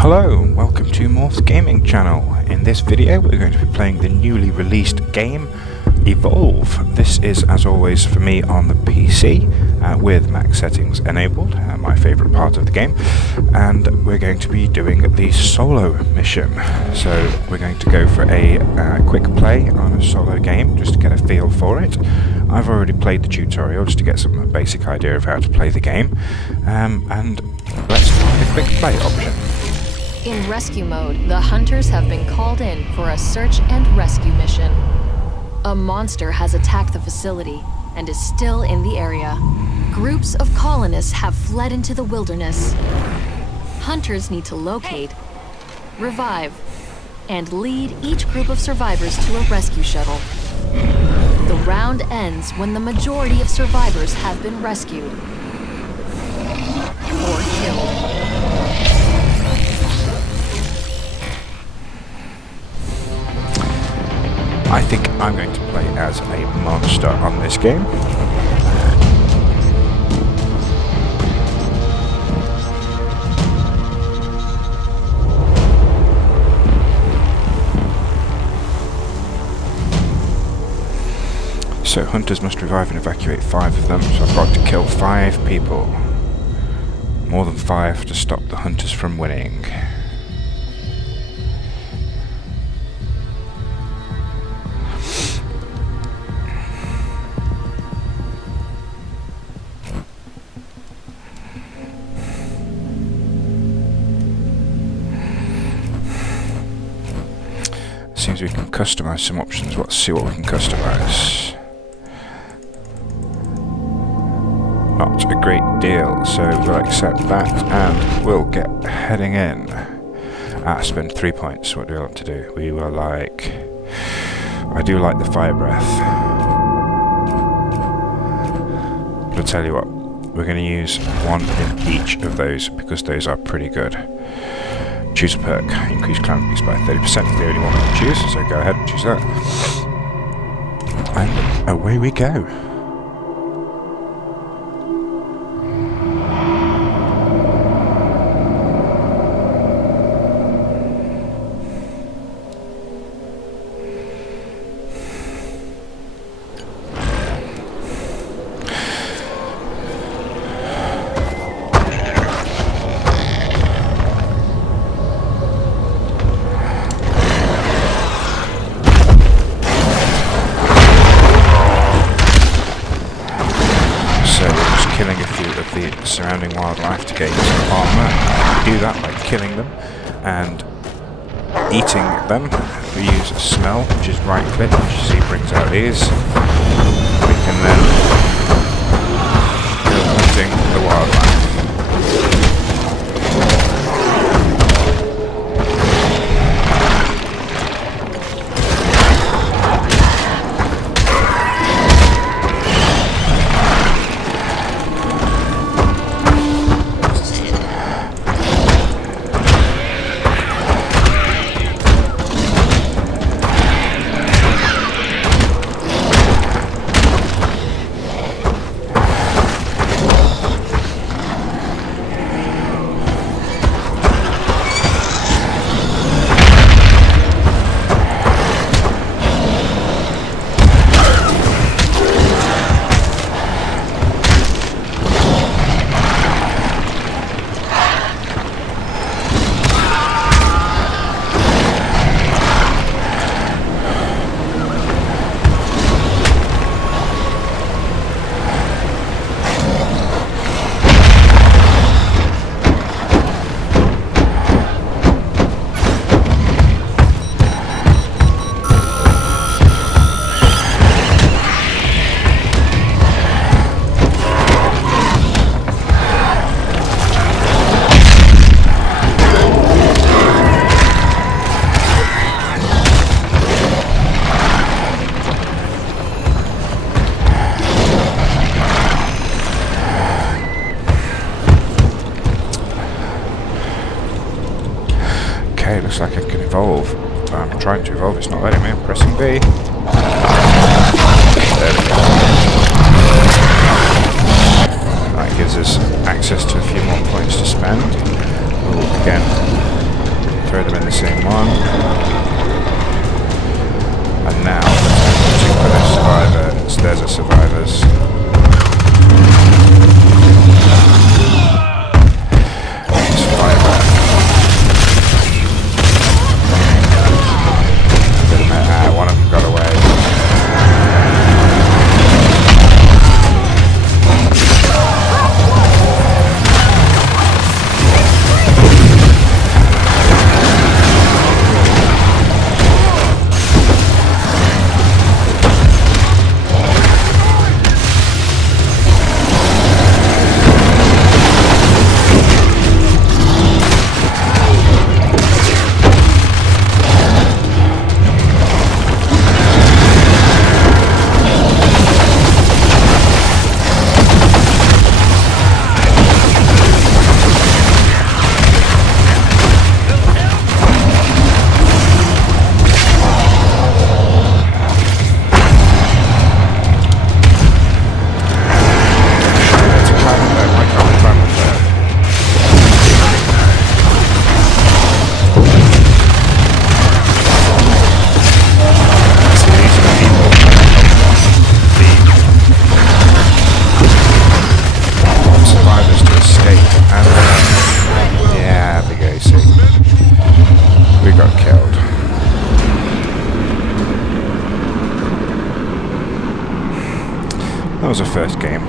Hello and welcome to Morph's Gaming channel. In this video we're going to be playing the newly released game Evolve. This is, as always, for me on the PC with max settings enabled, my favourite part of the game, and we're going to be doing the solo mission. So we're going to go for a quick play on a solo game just to get a feel for it. I've already played the tutorial just to get some basic idea of how to play the game, and let's try the quick play option. In rescue mode, the hunters have been called in for a search and rescue mission. A monster has attacked the facility and is still in the area. Groups of colonists have fled into the wilderness. Hunters need to locate, revive, and lead each group of survivors to a rescue shuttle. The round ends when the majority of survivors have been rescued or killed. I think I'm going to play as a monster on this game. So hunters must revive and evacuate 5 of them, so I've got to kill 5 people. More than 5 to stop the hunters from winning. Seems we can customize some options. Let's see what we can customize. Not a great deal, so we'll accept that and we'll get heading in. Spend 3 points. What do we want to do? We will like... I do like the fire breath. But I'll tell you what, we're going to use 1 in each of those because those are pretty good. Choose a perk, increase clan boost by 30%, the only one we can choose, so go ahead and choose that. And away we go. Killing a few of the surrounding wildlife to gain some armor. We do that by killing them and eating them. We use smell, which is right click, which you see brings out ears. We can then go hunting the wildlife. Okay, looks like I can evolve. I'm trying to evolve, it's not letting me. I'm pressing B. There we go. That gives us access to a few more points to spend. We'll again first game.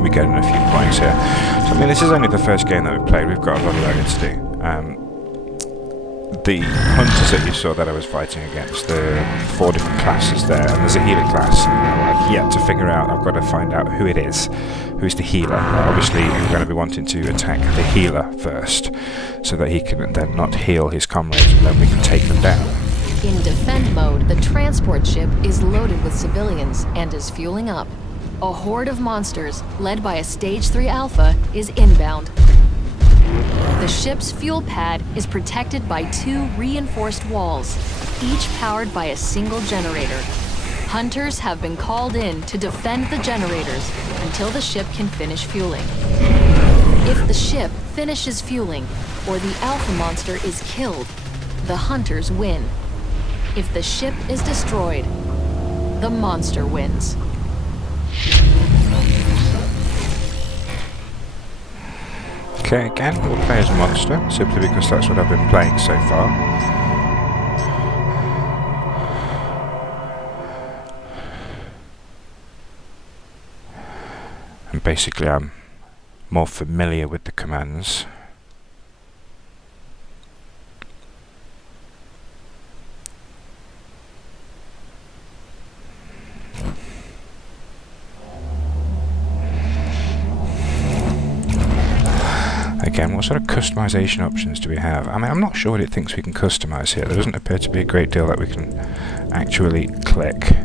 We're getting a few points here. So, I mean, this is only the first game that we've played. We've got a lot of learning to do. The hunters that you saw that I was fighting against, the 4 different classes there, and there's a healer class. I've yet to figure out, I've got to find out who it is, who's the healer. Obviously, we're going to be wanting to attack the healer first, so that he can then not heal his comrades, and then we can take them down. In defend mode, the transport ship is loaded with civilians and is fueling up. A horde of monsters, led by a Stage 3 Alpha, is inbound. The ship's fuel pad is protected by 2 reinforced walls, each powered by a single generator. Hunters have been called in to defend the generators until the ship can finish fueling. If the ship finishes fueling, or the Alpha monster is killed, the hunters win. If the ship is destroyed, the monster wins. Okay, again, we'll play as Monster, simply because that's what I've been playing so far. And basically I'm more familiar with the commands. Again, what sort of customization options do we have? I mean, I'm not sure what it thinks we can customize here. There doesn't appear to be a great deal that we can actually click.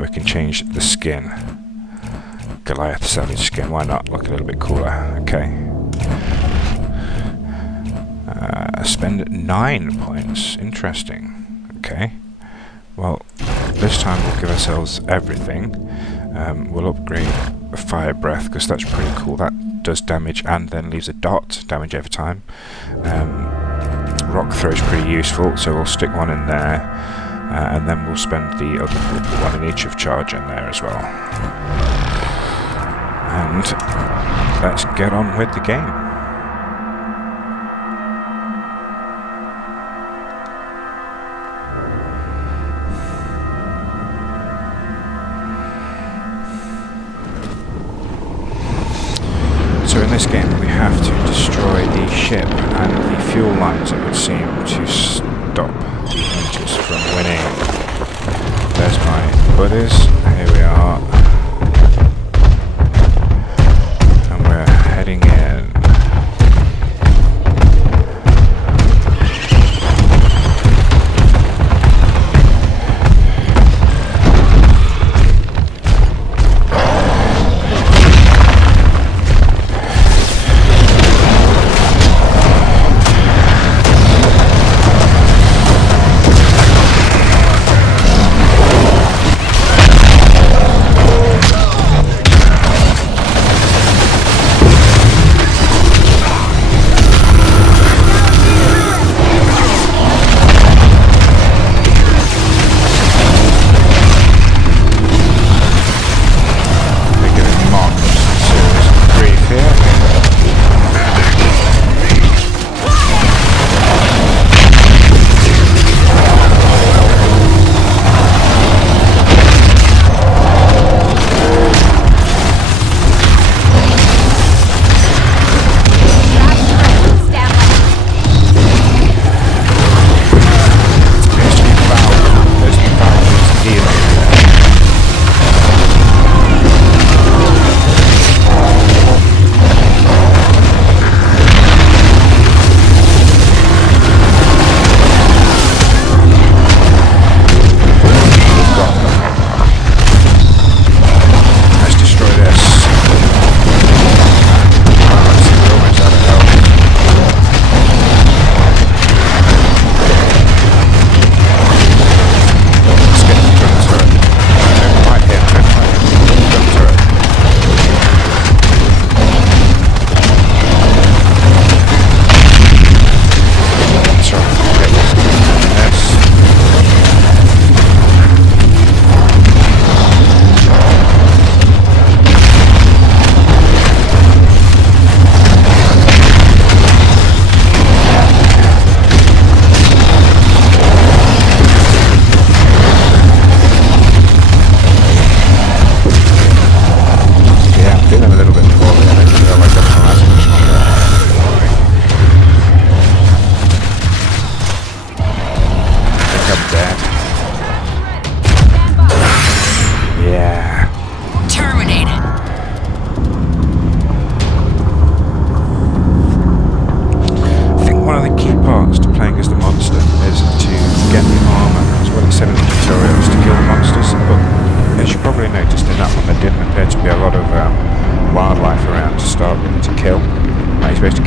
We can change the skin. Goliath Savage skin, why not? Look a little bit cooler. Okay. Spend 9 points. Interesting. Okay. Well, this time we'll give ourselves everything. We'll upgrade Fire Breath, because that's pretty cool. That does damage and then leaves a dot damage every time. Rock Throw is pretty useful, so we'll stick 1 in there, and then we'll spend the other 1 in each of Charge in there as well. And let's get on with the game. So in this game we have to destroy the ship and the fuel lines, it would seem, to stop the hunters from winning. There's my buddies, here we are, and we're heading in.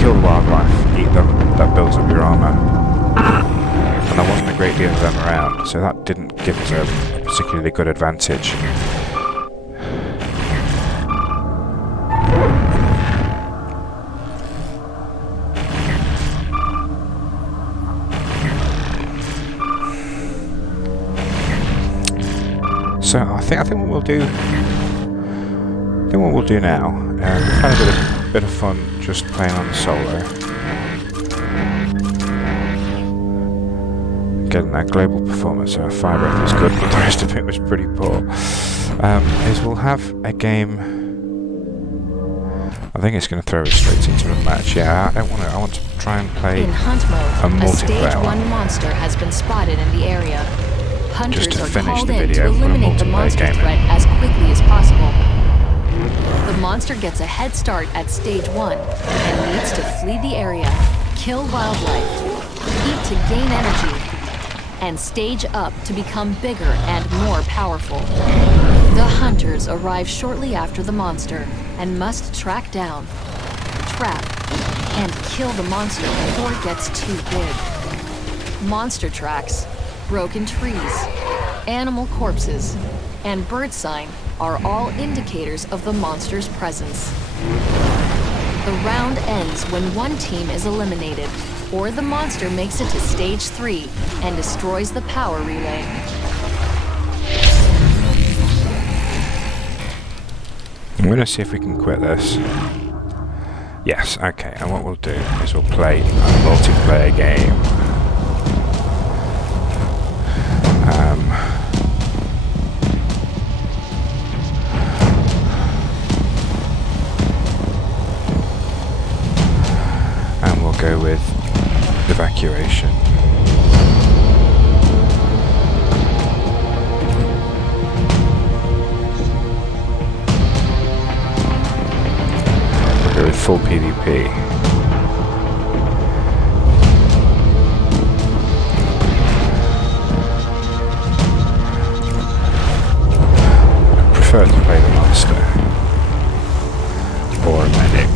kill the wildlife, eat them, that builds up your armour. And there wasn't a great deal of them around, so that didn't give us a particularly good advantage. So I think what we'll do. What we'll do now. We've had a bit of fun just playing on the solo, getting that global performance. Our fire rate is good, but the rest of it was pretty poor. Is we'll have a game. I think it's going to throw us straight into a match. Yeah, I want to try and play in hunt mode. A multiplayer stage 1 one. monster has been spotted in the area. Hunters Just to are finish called the in video to for a eliminate the multiplayer monster game. threat as quickly as possible. The monster gets a head start at stage 1 and needs to flee the area, kill wildlife, eat to gain energy, and stage up to become bigger and more powerful. The hunters arrive shortly after the monster and must track down, trap, and kill the monster before it gets too big. Monster tracks, broken trees, animal corpses, and bird sign are all indicators of the monster's presence. The round ends when one team is eliminated, or the monster makes it to stage 3 and destroys the power relay. I'm going to see if we can quit this. Yes, okay, and what we'll do is we'll play a multiplayer game. And we'll go with evacuation. We'll go with full PvP. I prefer to play the monster or a medic.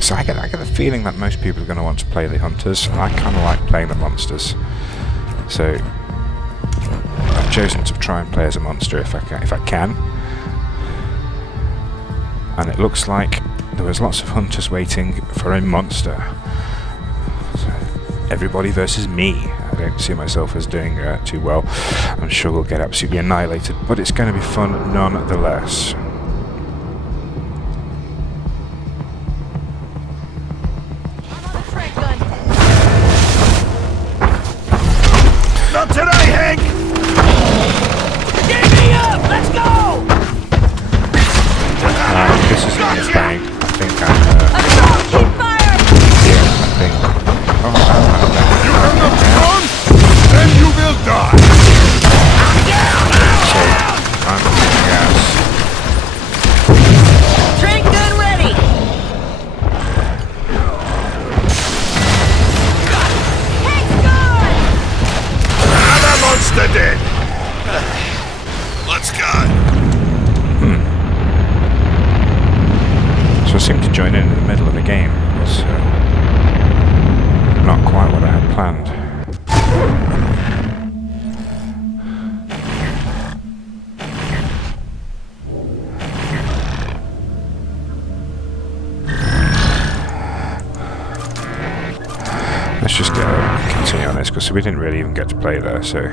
So I get the feeling that most people are going to want to play the hunters. I kind of like playing the monsters, so I've chosen to try and play as a monster if I can. And it looks like there was lots of hunters waiting for a monster. So everybody versus me. I don't see myself as doing too well. I'm sure we'll get absolutely annihilated, but it's going to be fun nonetheless. Not today, Hank! Get me up! Let's go! This is going to be bang. I think I'm Keep fire! here, I think. Oh, You have not gone, then you will die! so I'm thinking gas. Train gun ready! Hank's gone! Another monster dead! Let's go! So I seem to join in the middle of the game. It's not quite what I had planned. Let's just continue on this because we didn't really even get to play there, so.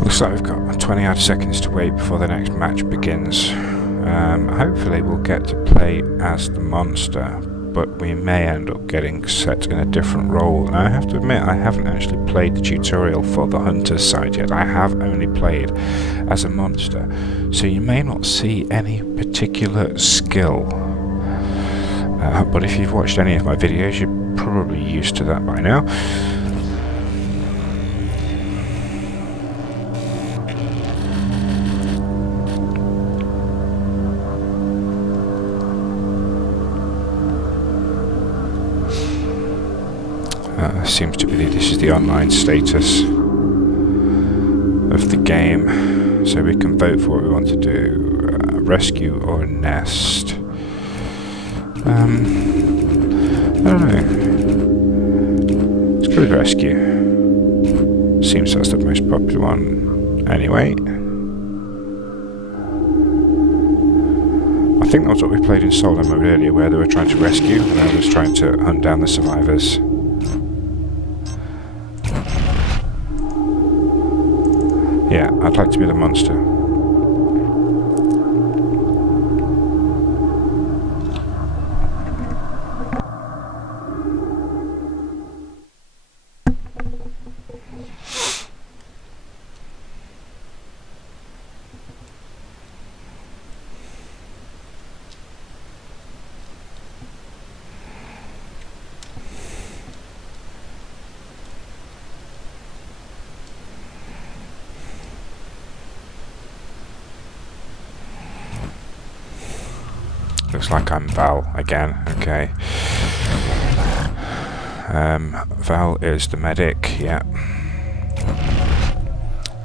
Looks like we've got 20 odd seconds to wait before the next match begins. Hopefully we'll get to play as the monster, but we may end up getting set in a different role. And I have to admit, I haven't actually played the tutorial for the hunter's side yet. I have only played as a monster, so you may not see any particular skill. But if you've watched any of my videos, you're probably used to that by now. Seems to be this is the online status of the game, so we can vote for what we want to do: rescue or nest. I don't know. Let's go with rescue. Seems that's the most popular one. Anyway, I think that was what we played in solo mode earlier, where they were trying to rescue and I was trying to hunt down the survivors. Yeah, I'd like to be the monster. Looks like I'm Val again, okay. Val is the medic, yeah.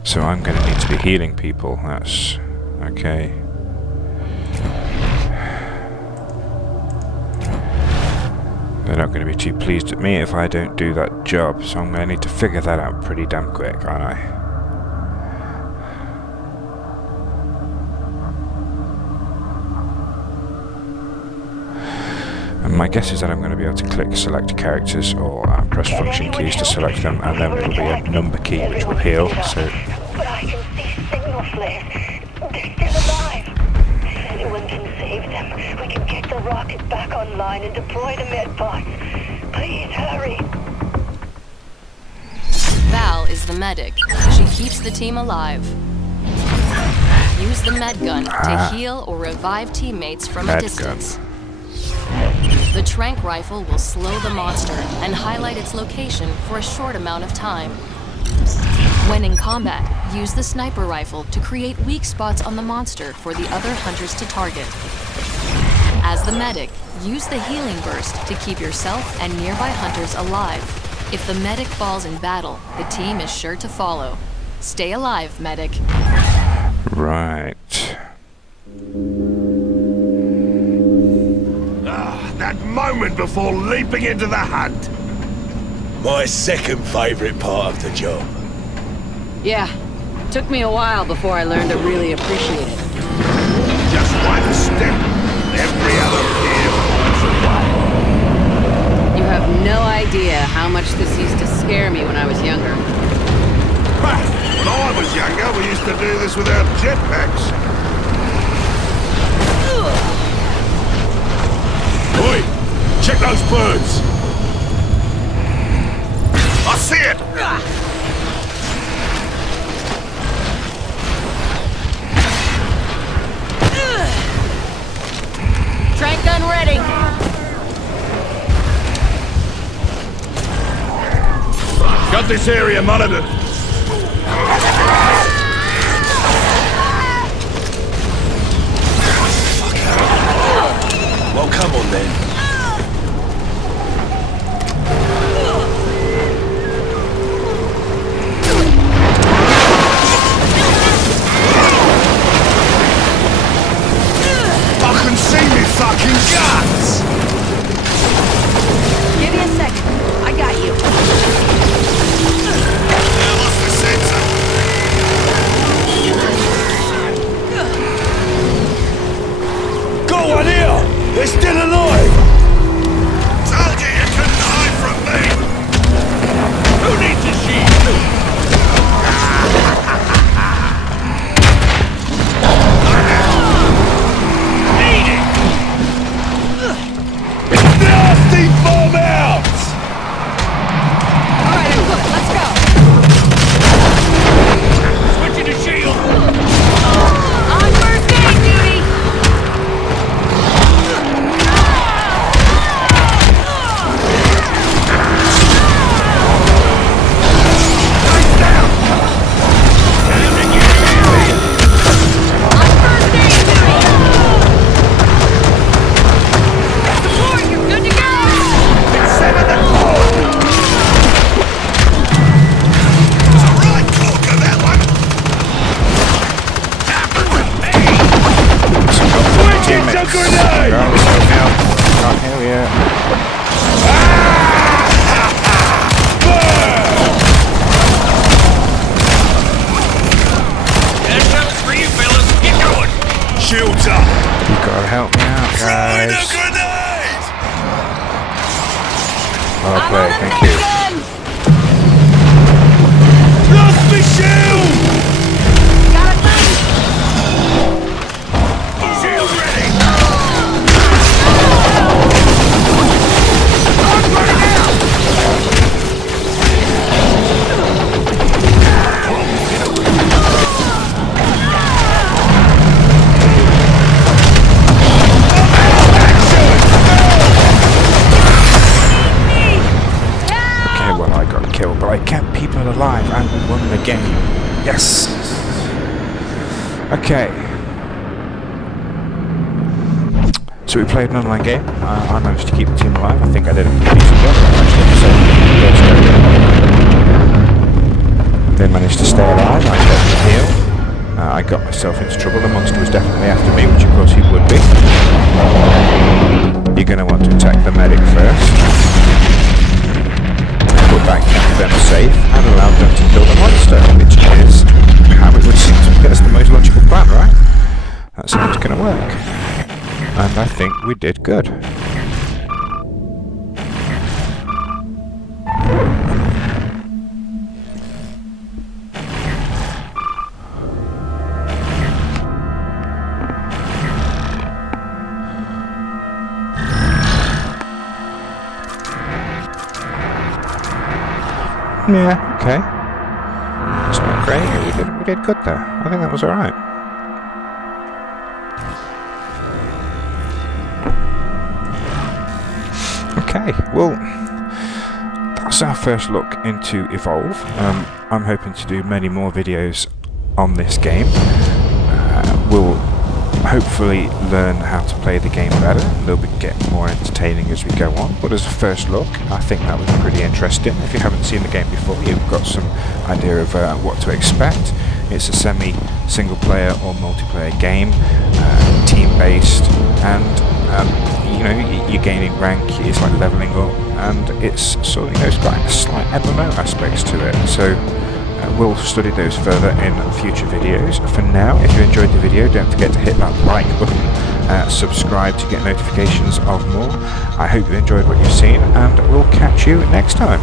So I'm going to need to be healing people, that's okay. They're not going to be too pleased at me if I don't do that job, so I'm going to need to figure that out pretty damn quick, aren't I? My guess is that I'm going to be able to click select characters or press function keys to select them, and then it'll be a number key which will heal. So. But I can see signal flares. They're still alive. If anyone can save them, we can get the rocket back online and deploy the medbot. Please hurry. Val is the medic. She keeps the team alive. Use the med gun to heal or revive teammates from a distance. The tranq rifle will slow the monster and highlight its location for a short amount of time. When in combat, use the sniper rifle to create weak spots on the monster for the other hunters to target. As the medic, use the healing burst to keep yourself and nearby hunters alive. If the medic falls in battle, the team is sure to follow. Stay alive, medic. Right. That moment before leaping into the hunt. My second favourite part of the job. Yeah, took me a while before I learned to really appreciate it. Just one step, every other peer falls away. You have no idea how much this used to scare me when I was younger. When I was younger, we used to do this without jetpacks. Oi! Check those birds! I see it! Tranq gun ready! Got this area monitored. Well, come on then. I can see me fucking guts! Give me a second. I got you. shields up! You've got to help me out, Throwing a guys. grenade! Well played, thank you. Lost me shield! Shield ready! I'm running out! Okay, well I got killed, but I kept people alive and we won the game. Yes! Okay. So we played an online game. I managed to keep the team alive. I think I did a decent job. They managed to stay alive. I got the heal. I got myself into trouble. The monster was definitely after me, which of course he would be. You're going to want to attack the medic first. Put that kept them safe and allowed them to kill the monster, which is how it would seem to be. That's the most logical plan, right? That's how it's going to work. And I think we did good. Yeah, okay. It's not great. We did good there. I think that was alright. Okay, well, that's our first look into Evolve. I'm hoping to do many more videos on this game. We'll hopefully learn how to play the game better. They'll get more entertaining as we go on. But as a first look, I think that was pretty interesting. If you haven't seen the game before, you've got some idea of what to expect. It's a semi-single player or multiplayer game, team-based, and you know, you're gaining rank. It's like leveling up, and it's sort of, you know, it's got a slight MMO aspects to it. So we'll study those further in future videos. For now, if you enjoyed the video, don't forget to hit that like button, subscribe to get notifications of more. I hope you enjoyed what you've seen, and we'll catch you next time.